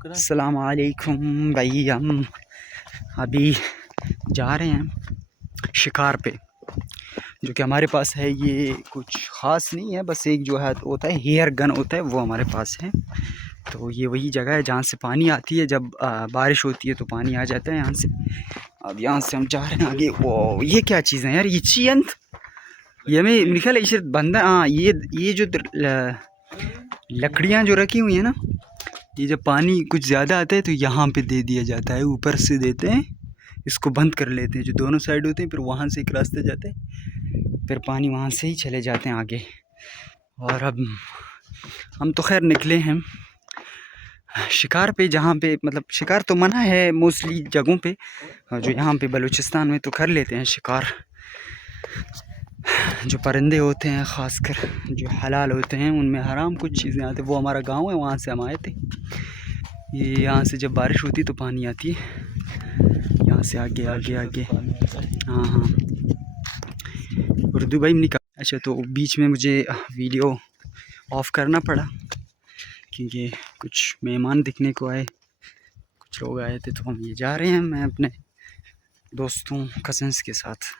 अस्सलाम वालेकुम भाई। हम अभी जा रहे हैं शिकार पे, जो कि हमारे पास है। ये कुछ ख़ास नहीं है, बस एक जो है होता है हेयर गन होता है, वो हमारे पास है। तो ये वही जगह है जहाँ से पानी आती है, जब बारिश होती है तो पानी आ जाता है यहाँ से। अब यहाँ से हम जा रहे हैं आगे। वो ये क्या चीज़ है यार, ये चीयंत ये में निकल इसे बंदा। हाँ, ये जो लकड़ियाँ जो रखी हुई हैं ना, ये जब पानी कुछ ज़्यादा आता है तो यहाँ पे दे दिया जाता है, ऊपर से देते हैं, इसको बंद कर लेते हैं जो दोनों साइड होते हैं। फिर वहाँ से एक रास्ते जाते हैं, फिर पानी वहाँ से ही चले जाते हैं आगे। और अब हम तो खैर निकले हैं शिकार पे, जहाँ पे मतलब शिकार तो मना है मोस्टली जगहों पे, जो यहाँ पे बलूचिस्तान में तो कर लेते हैं शिकार। जो परिंदे होते हैं ख़ासकर जो हलाल होते हैं, उनमें हराम कुछ चीज़ें आती हैं। वो हमारा गांव है, वहाँ से हम आए थे। ये यहाँ से जब बारिश होती है तो पानी आती है यहाँ से आगे आगे आगे। हाँ हाँ, उर्दू भाई निकाल। अच्छा, तो बीच में मुझे वीडियो ऑफ करना पड़ा क्योंकि कुछ मेहमान दिखने को आए, कुछ लोग आए थे। तो हम ये जा रहे हैं, मैं अपने दोस्तों कज़न्स के साथ।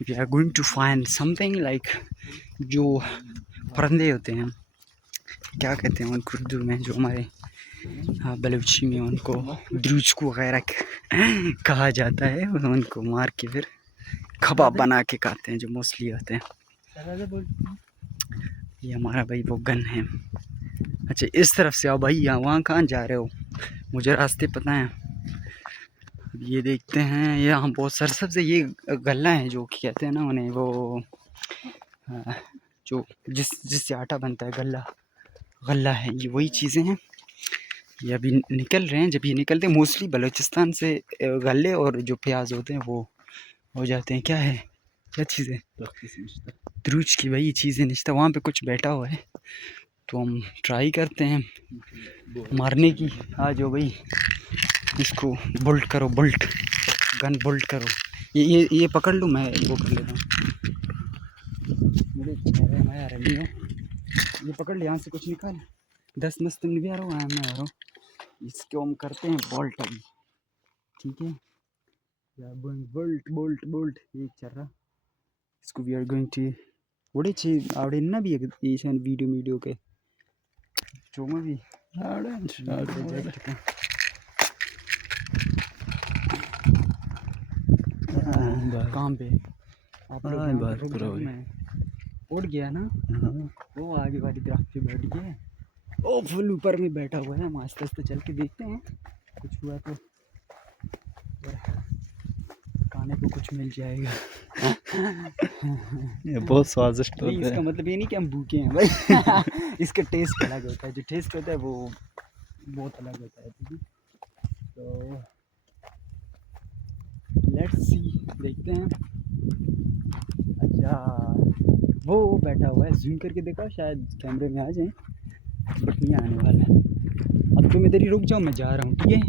We are going to find something like, जो परिंदे होते हैं, क्या कहते हैं उनको उर्दू में, जो हमारे बलूची में उनको द्रुचकू वगैरह कहा जाता है। उनको मार के फिर कबाब बना के खाते हैं, जो मोस्टली होते हैं। ये हमारा भाई वो गन है। अच्छा, इस तरफ से आओ भाई, यहाँ वहाँ कहाँ जा रहे हो, मुझे रास्ते पता हैं। ये देखते हैं, यहाँ बहुत सरसब से ये गल्ला है, जो कहते हैं ना उन्हें, वो जो जिससे आटा बनता है, गल्ला है, ये वही चीज़ें हैं। ये अभी निकल रहे हैं। जब ये निकलते हैं मोस्टली बलूचिस्तान से, गले और जो प्याज होते हैं वो हो जाते हैं। क्या है, क्या चीज़ है, द्रुच की वही चीज़ें निश्ता। वहाँ पे कुछ बैठा हुआ है, तो हम ट्राई करते हैं मारने की। आ जाओ भाई, इसको बोल्ट करो, बोल्ट गन बोल्ट करो। ये पकड़ लूँ मैं, वो कर लेता हूँ। मुझे यार नहीं हो, ये पकड़ ले, यहाँ से कुछ निकाल। 10 मस्त नहीं भी आ रहा हूँ, मैं आ रहा हूँ। इसको हम करते हैं बोल्ट अभी, ठीक है। बोल्ट बोल्ट बोल्ट ये चल रहा। इसको वी आर गोइंग टू ओडे ची आवड़े ना भी ईशान वीडियो के जो में भी काम पे आप लोग में उड़ गया ना, वो आगे वाली दरख्त पे बैठ गया। ओ फुल ऊपर में बैठा हुआ है। हम आस्ते आस्ते चल के देखते हैं, कुछ हुआ तो खाने को कुछ मिल जाएगा। ये बहुत स्वादिष्ट होता है। इसका मतलब ये नहीं कि हम भूखे हैं भाई। इसका टेस्ट अलग होता है, जो टेस्ट होता है वो बहुत अलग होता है। तो लेट्स सी, देखते हैं। अच्छा, वो बैठा हुआ है, जूम करके देखा, शायद कैमरे में आ जाए, बट नहीं आने वाला है। अब तुम इधर ही रुक जाओ, मैं जा रहा हूँ, ठीक है।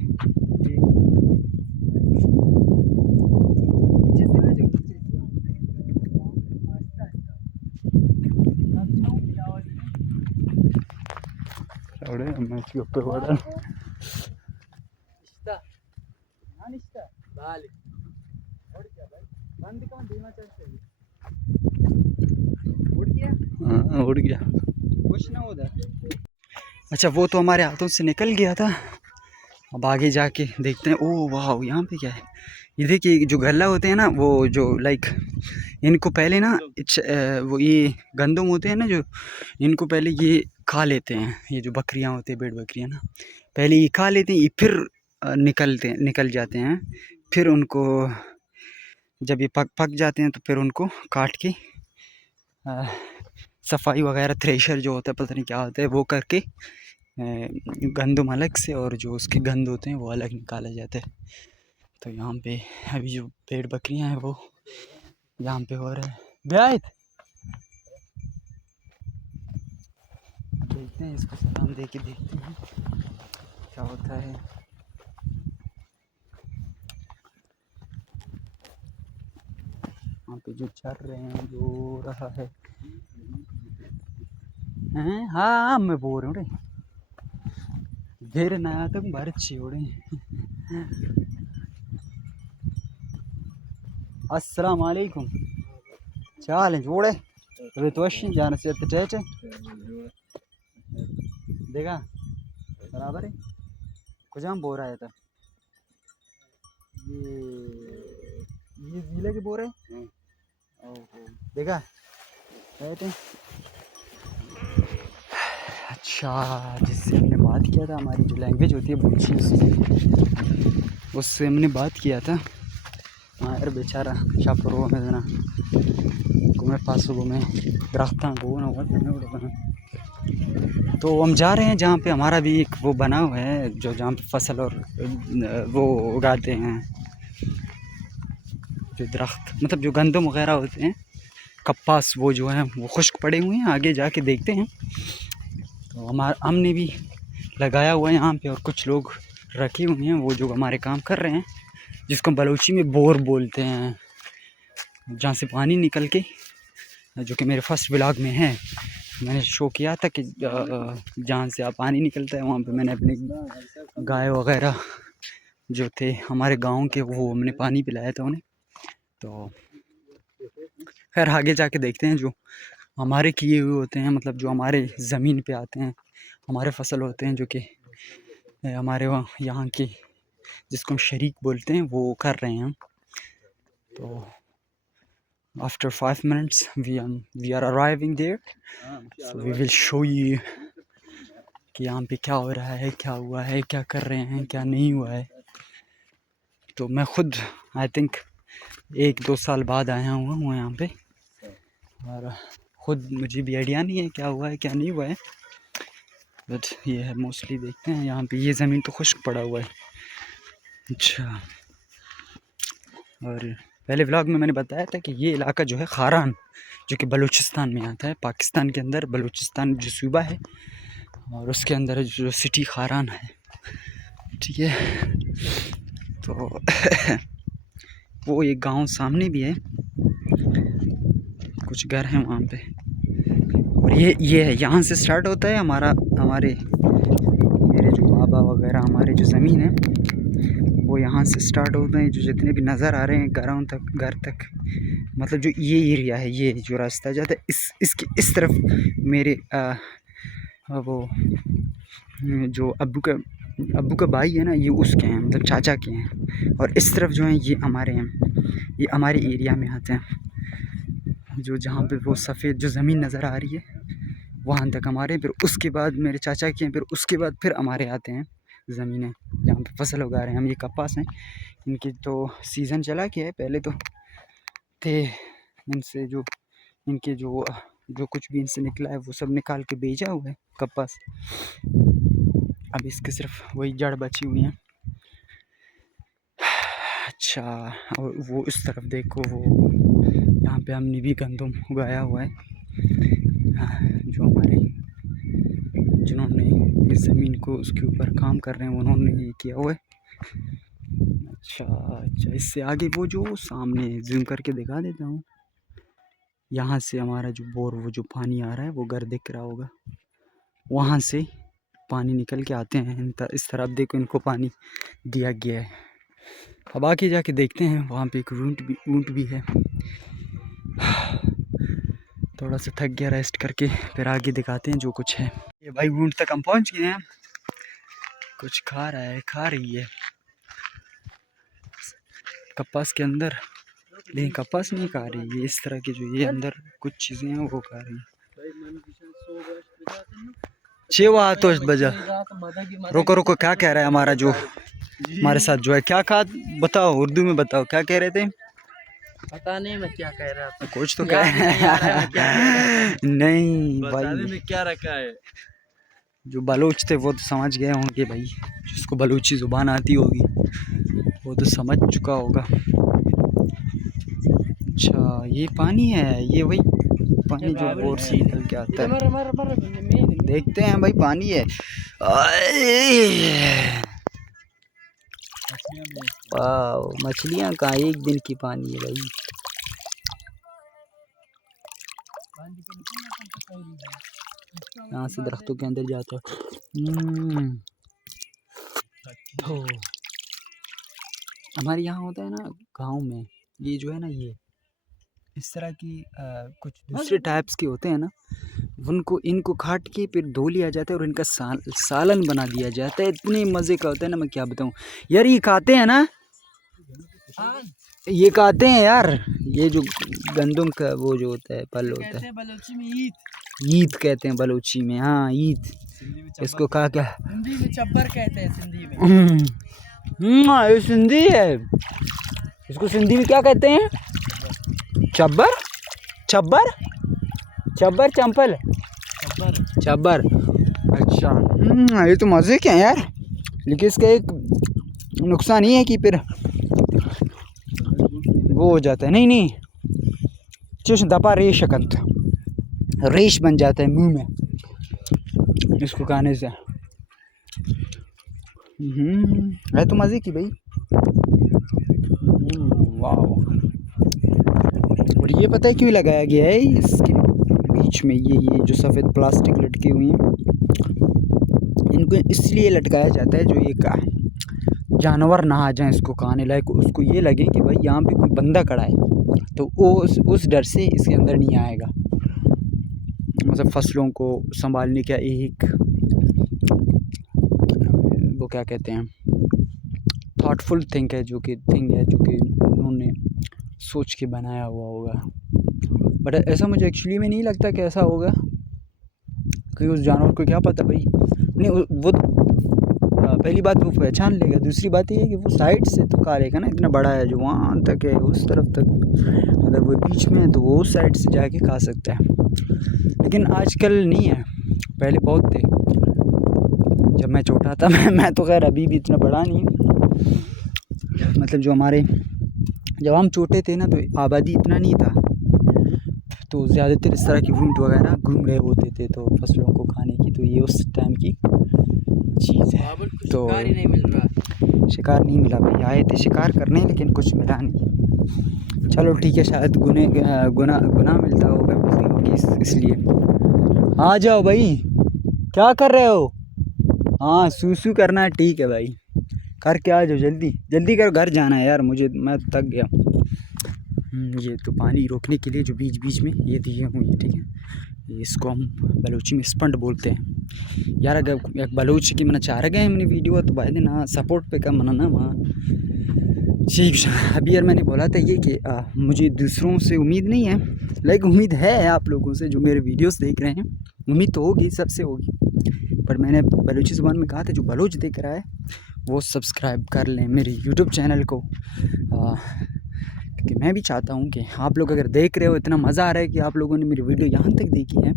मैं इसके ऊपर पड़ा। हाँ, उड़ गया। कुछ ना उधर। अच्छा, वो तो हमारे हाथों से निकल गया था। अब आगे जाके देखते हैं। ओह वाह, यहाँ पे क्या है, ये देखिए, जो गल्ला होते हैं ना, वो जो लाइक इनको पहले ना वो ये गंदम होते हैं ना, जो इनको पहले ये खा लेते हैं। ये जो बकरियां होती हैं, भेड़ बकरियां ना, पहले ये खा लेते हैं, फिर निकल जाते हैं। फिर उनको जब ये पक जाते हैं तो फिर उनको काट के सफाई वगैरह, थ्रेशर जो होता है, पता नहीं क्या होता है, वो करके गंदम अलग से और जो उसके गंद होते हैं वो अलग निकाला जाता है। तो यहाँ पे अभी जो भेड़ बकरियाँ हैं वो यहाँ पे हो रहा है। ब्याह देखते हैं, इसको सलाम दे के देखते हैं क्या होता है। वहाँ पे जो चल रहे हैं, जो रहा है हैं। हाँ, मैं बोल रहा हूँ रे, ಬೇರೆ ನಾತಂಗ್ ಬರ್ಚಿ ಹೊಡೆ अस्सलाम वालेकुम चाल जोड़े अबे तो अच्छी जान से टेटे देखा बराबर है कुछ हम बोल रहा है था ये जिले के बोल रहे ओहो देखा टेटे अच्छा जिससे हमने बात किया था हमारी जो लैंग्वेज होती है बुंची उससे हमने बात किया था हाँ यार बेचारा शापरो में ना घूमे पास घूमे दरख्त को ना तो हम जा रहे हैं जहाँ पे हमारा भी एक वो बना हुआ है जो जहाँ पे फसल और वो उगाते हैं जो दरख्त मतलब जो गंदम वगैरह होते हैं कपास वो जो है वो खुश्क पड़े हुए हैं आगे जाके देखते हैं तो हमने भी लगाया हुआ है यहाँ पे और कुछ लोग रखे हुए हैं वो जो हमारे काम कर रहे हैं जिसको बलूची में बोर बोलते हैं जहाँ से पानी निकल के जो कि मेरे फर्स्ट व्लॉग में है मैंने शो किया था कि जहाँ से आप पानी निकलता है वहाँ पे मैंने अपने गाय वगैरह जो थे हमारे गांव के वो हमने पानी पिलाया था उन्हें तो खैर आगे जाके देखते हैं जो हमारे किए हुए होते हैं मतलब जो हमारे ज़मीन पे आते हैं हमारे फसल होते हैं जो कि हमारे यहाँ के जिसको हम शरीक बोलते हैं वो कर रहे हैं तो after 5 minutes we are arriving there so we will show you कि यहाँ पे क्या हो रहा है क्या हुआ है क्या कर रहे हैं क्या नहीं हुआ है तो मैं खुद आई थिंक 1-2 साल बाद आया हुआ हूँ यहाँ पे और खुद मुझे भी आइडिया नहीं है क्या हुआ है क्या नहीं हुआ है बट ये है मोस्टली देखते हैं यहाँ पे ये ज़मीन तो खुश्क पड़ा हुआ है अच्छा और पहले व्लॉग में मैंने बताया था कि ये इलाका जो है खारान जो कि बलूचिस्तान में आता है पाकिस्तान के अंदर बलूचिस्तान जो सूबा है और उसके अंदर जो सिटी खारान है ठीक है तो वो एक गांव सामने भी है कुछ घर हैं वहाँ पे और ये है यहाँ से स्टार्ट होता है मेरे जो बाबा वगैरह हमारे जो ज़मीन है वो यहाँ से स्टार्ट होते हैं जो जितने भी नज़र आ रहे हैं घर तक मतलब जो ये एरिया है ये जो रास्ता जाता है इसके इस तरफ मेरे वो जो अब्बू का भाई है ना ये उसके हैं मतलब चाचा के हैं और इस तरफ जो हैं ये हमारे हैं ये हमारे एरिया में आते हैं जो जहाँ पे वो सफ़ेद जो ज़मीन नज़र आ रही है वहाँ तक हमारे फिर उसके बाद मेरे चाचा के हैं फिर उसके बाद फिर हमारे आते हैं ज़मीनें जहाँ पे फसल उगा रहे हैं हम ये कपास हैं इनकी तो सीज़न चला गया है पहले तो थे इनसे जो इनके जो कुछ भी इनसे निकला है वो सब निकाल के बेचा हुआ है कपास अब इसके सिर्फ वही जड़ बची हुई हैं अच्छा और वो इस तरफ देखो वो यहाँ पे हमने भी गंदम उगाया हुआ है जो हमारे जिन्होंने इस ज़मीन को उसके ऊपर काम कर रहे हैं उन्होंने ये किया हुआ है अच्छा इससे आगे वो जो सामने जूम करके दिखा देता हूँ यहाँ से हमारा जो बोर वो जो पानी आ रहा है वो घर दिख रहा होगा वहाँ से पानी निकल के आते हैं इस तरफ देखो इनको पानी दिया गया है अब आके जाके देखते हैं वहाँ पे एक ऊँट भी है थोड़ा सा थक गया रेस्ट करके फिर आगे दिखाते हैं जो कुछ है ये भाई ऊँट तक हम पहुँच गए हैं कुछ खा रही है कपास के अंदर लेकिन कपास नहीं खा रही है इस तरह की जो ये अंदर कुछ चीज़ें हैं वो खा रही है 6 बजा रुको क्या कह रहा है हमारा जो हमारे साथ जो है क्या कहा बताओ उर्दू में बताओ क्या कह रहे थे पता नहीं मैं क्या कह रहा था कुछ तो कह नहीं भाई में क्या रखा है जो बलूच थे वो तो समझ गए होंगे भाई जिसको बलूची ज़ुबान आती होगी वो तो समझ चुका होगा अच्छा ये पानी है ये वही पानी जो बोर से निकल के आता है देखते हैं भाई पानी है वाह मछलियाँ कहाँ एक दिन की पानी है भाई यहाँ से दरख्तों के अंदर जाता है तो हमारे यहाँ होता है ना गांव में, ये जो है ना ये इस तरह की कुछ दूसरे टाइप्स के होते हैं ना, उनको इनको काट के फिर धो लिया जाता है और इनका सालन बना दिया जाता है। इतने मज़े का होता है ना, मैं क्या बताऊँ यार। ये खाते हैं ना, ये खाते हैं यार। ये जो गंदम का वो जो होता है फल होता है, बलोची में ईद कहते हैं बलूची में। हाँ ईद, इसको कहा क्या, हिंदी में चब्बर कहते हैं सिंधी में। ये सिंधी है, इसको सिंधी में क्या कहते हैं? चब्बर, चब्बर, चब्बर, चंपल, चब्बर। अच्छा ये तो मज़े के हैं यार, लेकिन इसका एक नुकसान ये है कि फिर वो हो जाता है। नहीं चुश दपा रेश कंत, रेश बन जाता है मुंह में इसको खाने से। है तो मज़े की भाई। वाह। और ये पता है क्यों लगाया गया है इसके बीच में, ये जो सफ़ेद प्लास्टिक लटके हुए हैं, इनको इसलिए लटकाया जाता है जो एक जानवर ना आ जाए इसको खाने लायक, उसको ये लगे कि भाई यहाँ पे कोई बंदा खड़ा है, तो वो उस डर से इसके अंदर नहीं आएगा। मतलब फसलों को संभालने का एक वो क्या कहते हैं, थॉटफुल थिंग है जो कि उन्होंने सोच के बनाया हुआ होगा। बट ऐसा मुझे एक्चुअली में नहीं लगता कि ऐसा होगा, क्योंकि उस जानवर को क्या पता भाई। नहीं वो पहली बात वो पहचान लेगा, दूसरी बात ये है कि वो साइड से तो खा लेगा ना, इतना बड़ा है जो वहाँ तक है उस तरफ तक, अगर वो बीच में है तो वो उस साइड से जाके खा सकता है। लेकिन आजकल नहीं है, पहले बहुत थे जब मैं छोटा था। मैं तो खैर अभी भी इतना बड़ा नहीं हूँ, मतलब जब हम छोटे थे ना तो आबादी इतना नहीं था, तो ज़्यादातर इस तरह की ऊँट वगैरह घूम रहे होते थे तो फसलों को खाने की, तो ये उस टाइम की चीज़ है। तो नहीं मिल रहा, शिकार नहीं मिला भाई, आए थे शिकार करने लेकिन कुछ मिला नहीं। चलो ठीक है, शायद गुना मिलता होगा, मिलती होगी इसलिए। आ जाओ भाई, क्या कर रहे हो? हाँ सूसू करना है, ठीक है भाई करके आ जाओ, जल्दी करो, घर जाना है यार मुझे, मैं थक गया। ये तो पानी रोकने के लिए जो बीच में ये दिए हुए, ठीक है, इसको हम बलूची में स्पंड बोलते हैं यार। अगर एक बलूच की मैंने चार गए मैंने वीडियो तो भाई ना सपोर्ट पे का मना ना वहाँ ठीक। अभी यार मैंने बोला था ये कि मुझे दूसरों से उम्मीद नहीं है, लाइक उम्मीद है आप लोगों से जो मेरे वीडियोस देख रहे हैं, उम्मीद तो होगी सबसे होगी, पर मैंने बलूची ज़ुबान में कहा था जो बलूच देख रहा है वो सब्सक्राइब कर लें मेरे यूट्यूब चैनल को, क्योंकि मैं भी चाहता हूँ कि आप लोग अगर देख रहे हो, इतना मज़ा आ रहा है कि आप लोगों ने मेरी वीडियो यहाँ तक देखी है,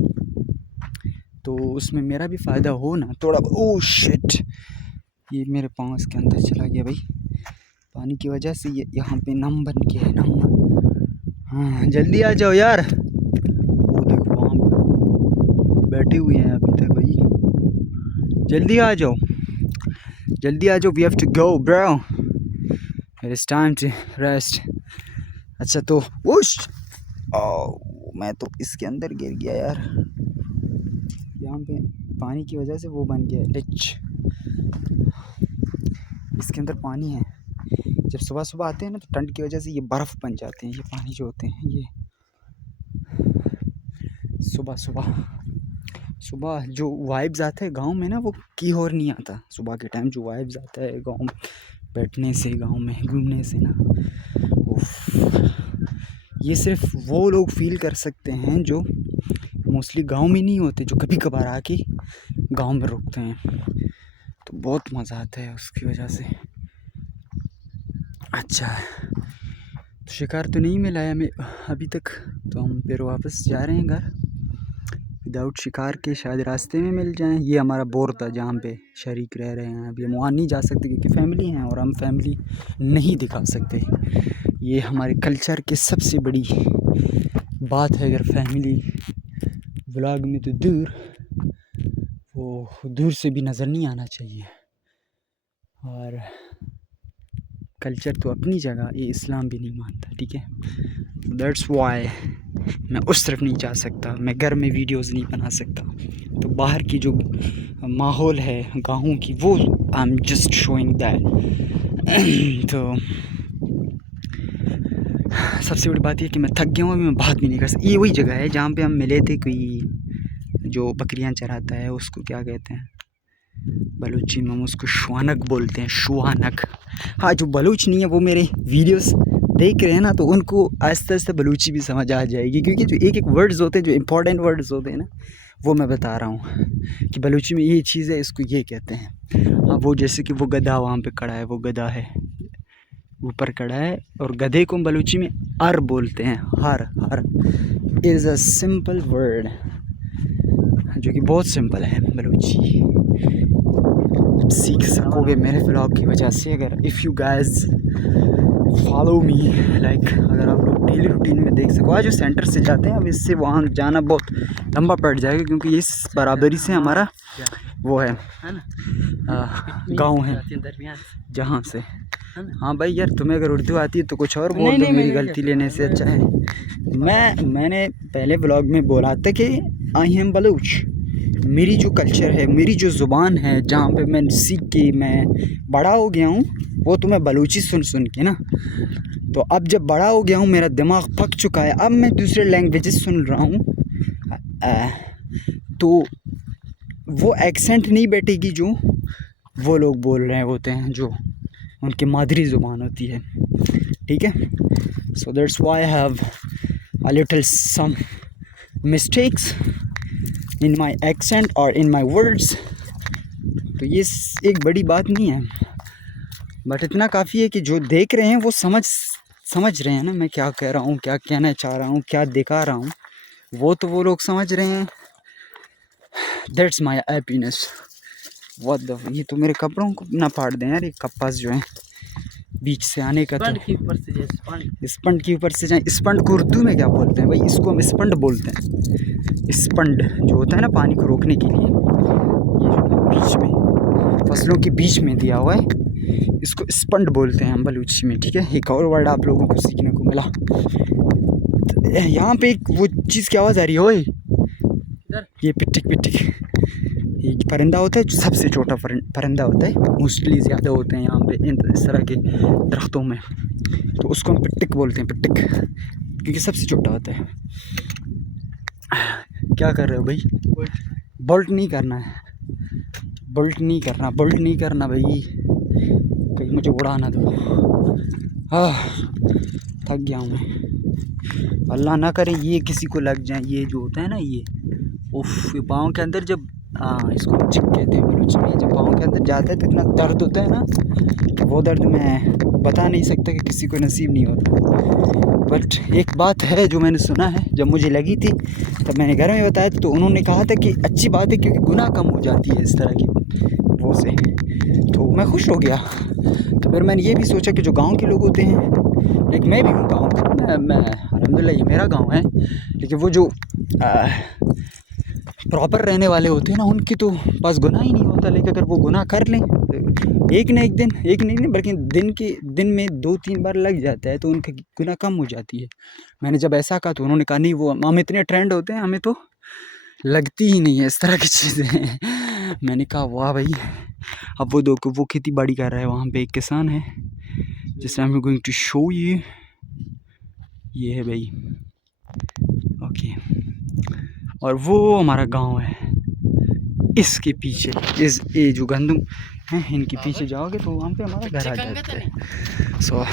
तो उसमें मेरा भी फ़ायदा हो ना थोड़ा। ओह शिट, ये मेरे पाँव के अंदर चला गया भाई, पानी की वजह से ये यहाँ पे नम बन गया है, नम। हाँ जल्दी आ जाओ यार, वो देखो वहाँ पे बैठे हुए हैं अभी तक भाई, जल्दी आ जाओ, we have to go bro, it is time to rest. अच्छा तो उश, मैं तो इसके अंदर गिर गया यार, यहाँ पे पानी की वजह से वो बन गया है लिच, इसके अंदर पानी है। जब सुबह आते हैं ना तो ठंड की वजह से ये बर्फ़ बन जाते हैं, ये पानी जो होते हैं ये सुबह जो वाइब्स आता है गांव में ना, वो की और नहीं आता। सुबह के टाइम जो वाइब्स आता है गांव में बैठने से, गांव में घूमने से ना, ये सिर्फ वो लोग फील कर सकते हैं जो मोस्टली गांव में नहीं होते, जो कभी कभार आके गांव में रुकते हैं, तो बहुत मज़ा आता है उसकी वजह से। अच्छा तो शिकार तो नहीं मिला है हमें अभी तक, तो हम फिर वापस जा रहे हैं घर विदाउट शिकार के, शायद रास्ते में मिल जाएं। ये हमारा बोर था जहाँ पे शरीक रह रहे हैं, अभी हम वहाँ नहीं जा सकते क्योंकि फैमिली हैं और हम फैमिली नहीं दिखा सकते। ये हमारे कल्चर की सबसे बड़ी बात है, अगर फैमिली व्लॉग में तो दूर से भी नज़र नहीं आना चाहिए। और कल्चर तो अपनी जगह, ये इस्लाम भी नहीं मानता, ठीक है। दैट्स वाई मैं उस तरफ नहीं जा सकता, मैं घर में वीडियोस नहीं बना सकता। तो बाहर की जो माहौल है गाँवों की, वो आई एम जस्ट शोइंग दैट। तो सबसे बड़ी बात ये कि मैं थक गया हूँ, अभी मैं बात भी नहीं कर सकता। ये वही जगह है जहाँ पे हम मिले थे, कोई जो बकरियाँ चराता है उसको क्या कहते हैं बलूची में, हम उसको शुआनक बोलते हैं, शुआनक। हाँ, जो बलूच नहीं है वो मेरे वीडियोस देख रहे हैं ना, तो उनको आहिस्ता आहिस्ता बलूची भी समझ आ जाएगी, क्योंकि जो एक एक वर्ड्स होते हैं, जो इंपॉर्टेंट वर्ड्स होते हैं ना, वो मैं बता रहा हूँ कि बलूची में ये चीज़ है, इसको ये कहते हैं। हाँ, वो जैसे कि वो गधा वहाँ पे खड़ा है, वो गधा है ऊपर खड़ा है, और गधे को बलूची में अर बोलते हैं। Her her is a simple word, जो कि बहुत सिंपल है बलूची। सीख सकोगे मेरे व्लॉग की वजह से, अगर if you guys follow me, like अगर आप लोग डेली रूटीन में देख सको। आज जो सेंटर से जाते हैं, अब इससे वहाँ जाना बहुत लंबा पड़ जाएगा, क्योंकि इस बराबरी से हमारा वो है गांव है जहाँ से। हाँ भाई यार, तुम्हें अगर उर्दू आती है तो कुछ और बोल दो, मेरी गलती लेने से अच्छा है। मैंने पहले ब्लॉग में बोला था कि आई एम बलूच, मेरी जो कल्चर है, मेरी जो ज़ुबान है, जहाँ पे मैं सीख के मैं बड़ा हो गया हूँ, वो तो मैं बलूची सुन के ना। तो अब जब बड़ा हो गया हूँ, मेरा दिमाग पक चुका है, अब मैं दूसरे लैंग्वेजेस सुन रहा हूँ, तो वो एक्सेंट नहीं बैठेगी जो वो लोग बोल रहे होते हैं, जो उनकी मादरी ज़ुबान होती है, ठीक है। So that's why I have a little some mistakes in my accent और इन माई वर्ड्स। तो ये एक बड़ी बात नहीं है, बट इतना काफ़ी है कि जो देख रहे हैं वो समझ रहे हैं ना मैं क्या कह रहा हूँ, क्या कहना चाह रहा हूँ, क्या दिखा रहा हूँ, वो तो वो लोग समझ रहे हैं। That's my happiness. What the, ये तो मेरे कपड़ों को ना फाड़ दें यार, ये कपास जो है बीच से आने का। तो स्पंड के ऊपर से जाए, स्पंड को उर्दू में क्या बोलते हैं भाई? इसको हम स्पंड बोलते हैं। स्पंड जो होता है ना पानी को रोकने के लिए, ये जो बीच में फसलों के बीच में दिया हुआ है, इसको स्पंड बोलते हैं हम बलूची में, ठीक है। एक और वर्ड आप लोगों को सीखने को मिला। यहाँ पे एक वो चीज़ की आवाज़ आ रही है, ओए ये पिटिक पिटिक, ये परिंदा होता है जो सबसे छोटा परिंदा होता है, मोस्टली ज़्यादा होते हैं यहाँ पे इस तरह के दरख्तों में, तो उसको हम पिटिक बोलते हैं, पिटिक, क्योंकि सबसे छोटा होता है। क्या कर रहे हो भाई? बोल्ट नहीं करना है, बोल्ट नहीं करना भाई, कहीं मुझे उड़ा ना दो। थक गया हूँ मैं, अल्लाह ना करे ये किसी को लग जाए। ये जो होता है ना, ये उफ, ये पाँव के अंदर जब इसको चिक कहते हैं बलूची में, जब पाँव के अंदर जाता है तो इतना दर्द होता है ना, वो दर्द मैं बता नहीं सकता कि किसी को नसीब नहीं होता। बट एक बात है जो मैंने सुना है, जब मुझे लगी थी तब मैंने घर में बताया, तो उन्होंने कहा था कि अच्छी बात है, क्योंकि गुनाह कम हो जाती है इस तरह की वो से। तो मैं खुश हो गया। तो फिर मैंने ये भी सोचा कि जो गाँव के लोग होते हैं, लाइक मैं भी हूँ गाँव का, मैं अल्हम्दुलिल्लाह ये मेरा गाँव है, लेकिन वो जो प्रॉपर रहने वाले होते हैं ना, उनकी तो पास गुनाह ही नहीं होता। लेकिन अगर वो गुनाह कर लें तो एक न एक दिन बल्कि दिन में 2-3 बार लग जाता है, तो उनका गुनाह कम हो जाती है। मैंने जब ऐसा कहा तो उन्होंने कहा नहीं, वो हम इतने ट्रेंड होते हैं, हमें तो लगती ही नहीं है इस तरह की चीज़ें। मैंने कहा वाह भाई। अब वो दो वो खेती बाड़ी कर रहा है, वहाँ पे एक किसान है, जिससे I am going to show ये है भाई, ओके। और वो हमारा गांव है, इसके पीछे ये जो गंदम हैं, इनके पीछे जाओगे तो वहाँ पे हमारा घर आ जाता है। सो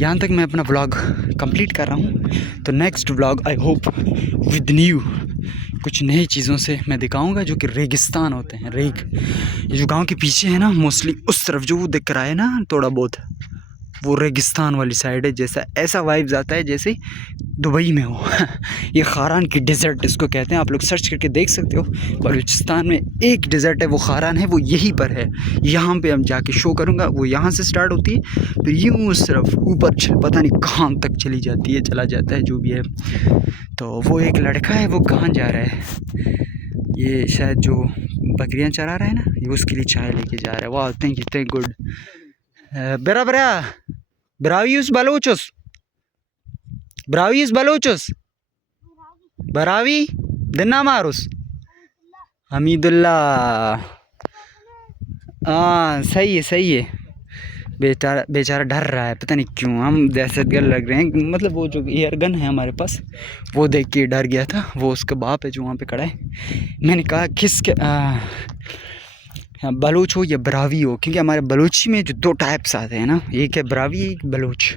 यहाँ तक मैं अपना व्लॉग कंप्लीट कर रहा हूँ। तो next vlog I hope with new कुछ नई चीज़ों से मैं दिखाऊंगा, जो कि रेगिस्तान होते हैं, ये जो गांव के पीछे है ना, मोस्टली उस तरफ जो वो दिख रहा है ना थोड़ा बहुत, वो रेगिस्तान वाली साइड है। जैसा ऐसा वाइब्स आता है जैसे दुबई में हो। ये खारान की डेजर्ट इसको कहते हैं, आप लोग सर्च करके देख सकते हो। बलूचिस्तान में एक डेजर्ट है, वो खारान है, वो यहीं पर है। यहाँ पे हम जाके शो करूँगा। वो यहाँ से स्टार्ट होती है, फिर यूँ उस तरफ ऊपर पता नहीं कहाँ तक चली जाती है, चला जाता है जो भी है। तो वो एक लड़का है, वो कहाँ जा रहा है, ये शायद जो बकरियाँ चरा रहा है ना, ये उसके लिए चाय लेके जा रहा है। वाह, thank you, thank good. Bera bera. Bravius Balochus. Bravius Balochus. Baravi. Dinna Marus. Hamidullah. हाँ सही है। बेचारा बेचारा डर रहा है, पता नहीं क्यों। हम दहशतगर्द लग रहे हैं, मतलब वो जो एयर गन है हमारे पास वो देख के डर गया था। वो उसका बाप है जो वहाँ पे खड़ा है। मैंने कहा किसके बलोच हो या ब्रावी हो, क्योंकि हमारे बलोची में जो दो टाइप्स आते हैं ना, एक है ब्रावी एक बलोच।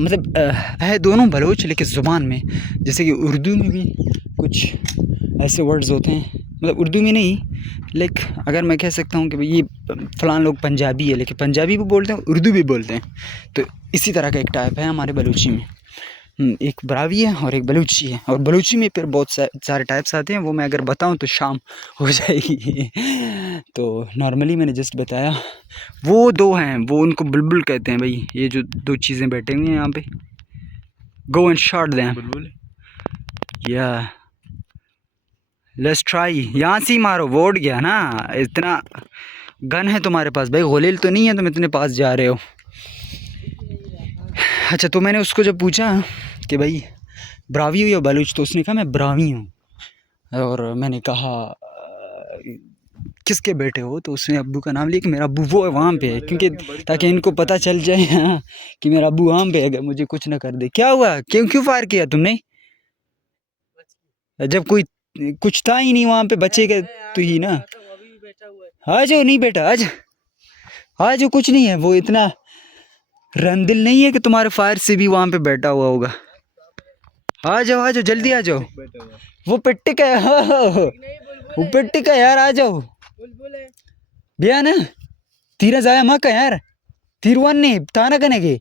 मतलब है दोनों बलोच, लेकिन ज़ुबान में जैसे कि उर्दू में भी कुछ ऐसे वर्ड्स होते हैं, मतलब उर्दू में नहीं, लेकिन अगर मैं कह सकता हूँ कि भाई ये फ़लान लोग पंजाबी है, लेकिन पंजाबी भी बोलते हैं उर्दू भी बोलते हैं। तो इसी तरह का एक टाइप है हमारे बलूची में। एक ब्रावी है और एक बलूची है। और बलूची में फिर बहुत सारे टाइप्स आते हैं, वो मैं अगर बताऊं तो शाम हो जाएगी। तो नॉर्मली मैंने जस्ट बताया। वो दो हैं, वो उनको बुलबुल कहते हैं भाई। ये जो दो चीज़ें बैठे हुए हैं यहाँ पे, गो एंड शॉट दें बुलबुल। या लेट्स ट्राई। यहाँ से ही मारो, वो उड़ गया ना। इतना गन है तुम्हारे पास भाई, गोलील तो नहीं है तुम इतने पास जा रहे हो। अच्छा, तो मैंने उसको जब पूछा कि भाई ब्रावी हो या बलूच, तो उसने कहा मैं ब्रावी हूँ। और मैंने कहा किसके बेटे हो, तो उसने अब्बू का नाम लिया कि मेरा अब्बू वो है वहाँ पे है, क्योंकि ताकि इनको पता चल जाए हाँ, कि मेरा अब्बू वहाँ पे है, अगर मुझे कुछ ना कर दे। क्या हुआ, क्यों फायर किया तुमने? जब कोई कुछ था ही नहीं वहाँ पे, बचेगा तो ही ना। आ जाओ, नहीं बेटा आ जाओ, कुछ नहीं है। वो इतना रंदिल नहीं है कि तुम्हारे फायर से भी वहाँ पे बैठा हुआ होगा। आ जाओ जल्दी आ जाओ। वो पिट्टी का वो पिट्टी का यार, आ जाओ भैया ना। तीरा जाया माँ का यार, तीरवन नहीं ताना कने के।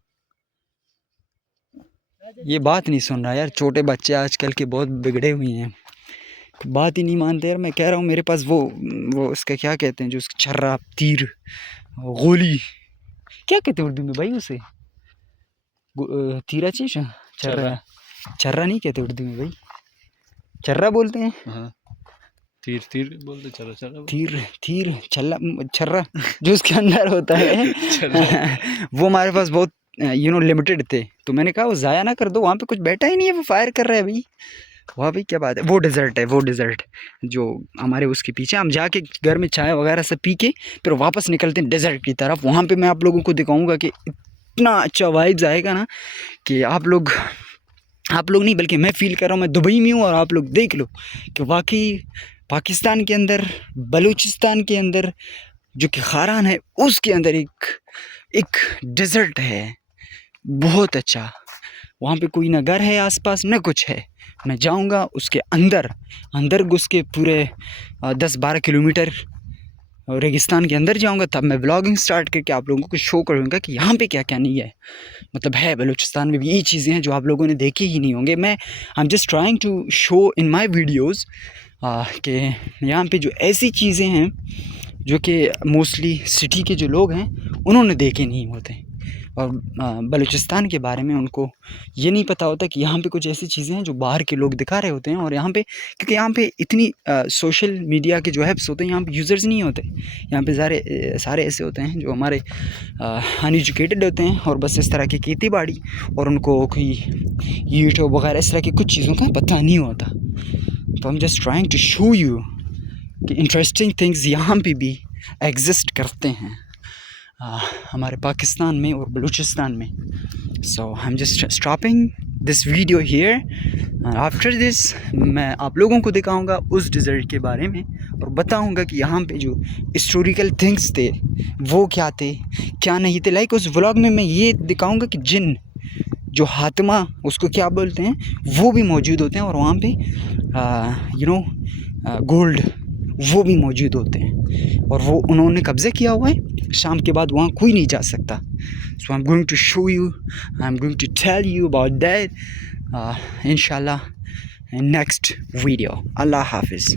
ये बात नहीं सुन रहा यार। छोटे बच्चे आजकल के बहुत बिगड़े हुए हैं, बात ही नहीं मानते यार। मैं कह रहा हूँ मेरे पास वो उसका क्या कहते हैं, जो उसका छर्रा, तीर, गोली, क्या कहते हैं उर्दू में भाई उसे? तीरा चीज, छर्रा नहीं कहते उर्दू में भाई, छर्रा बोलते हैं। हाँ, तीर बोलते, चलो तीर छर्रा जो उसके अंदर होता है वो हमारे पास बहुत लिमिटेड थे। तो मैंने कहा वो ज़ाया ना कर दो, वहाँ पे कुछ बैठा ही नहीं है, वो फायर कर रहा है भाई। वहाँ भाई क्या बात है। वो डेजर्ट जो हमारे उसके पीछे, हम जाके घर में चाय वगैरह सब पी के फिर वापस निकलते हैं डेजर्ट की तरफ। वहाँ पे मैं आप लोगों को दिखाऊंगा कि इतना अच्छा वाइब्स आएगा ना कि आप लोग नहीं बल्कि मैं फील कर रहा हूँ, मैं दुबई में हूँ और आप लोग देख लो कि वाकई पाकिस्तान के अंदर, बलूचिस्तान के अंदर जो कि खारान है, उसके अंदर एक डेजर्ट है बहुत अच्छा। वहाँ पे कोई ना घर है आसपास ना कुछ है। मैं जाऊँगा उसके अंदर घुस के पूरे 10-12 किलोमीटर रेगिस्तान के अंदर जाऊँगा, तब मैं व्लॉगिंग स्टार्ट करके आप लोगों को शो करूँगा कि यहाँ पे क्या क्या नहीं है। मतलब है बलूचिस्तान में भी ये चीज़ें हैं जो आप लोगों ने देखी ही नहीं होंगे। I am just trying to show in my videos कि यहाँ पे जो ऐसी चीज़ें हैं जो कि मोस्टली सिटी के जो लोग हैं उन्होंने देखे नहीं होते। और बलूचिस्तान के बारे में उनको ये नहीं पता होता कि यहाँ पे कुछ ऐसी चीज़ें हैं जो बाहर के लोग दिखा रहे होते हैं। और यहाँ पे क्योंकि यहाँ पे इतनी सोशल मीडिया के जो ऐप्स होते हैं यहाँ पे यूज़र्स नहीं होते। यहाँ पे सारे ऐसे होते हैं जो हमारे अनएजुकेटेड होते हैं और बस इस तरह की खेती बाड़ी और उनको कोई यूट्यूब वगैरह इस तरह की कुछ चीज़ों का पता नहीं होता। तो I am just trying to show you कि इंटरेस्टिंग थिंग्स यहाँ पे भी एग्जिस्ट करते हैं हमारे पाकिस्तान में और बलूचिस्तान में। So I am just stopping this video here. After this मैं आप लोगों को दिखाऊंगा उस डेजर्ट के बारे में और बताऊंगा कि यहाँ पे जो हिस्टोरिकल थिंग्स थे वो क्या थे क्या नहीं थे। लाइक उस व्लॉग में मैं ये दिखाऊंगा कि जिन जो हातिमा उसको क्या बोलते हैं वो भी मौजूद होते हैं और वहाँ पे गोल्ड वो भी मौजूद होते हैं और वो उन्होंने कब्ज़े किया हुआ है। शाम के बाद वहाँ कोई नहीं जा सकता। So I am going to show you, I am going to tell you about that इंशाल्लाह नेक्स्ट वीडियो। अल्लाह हाफिज़।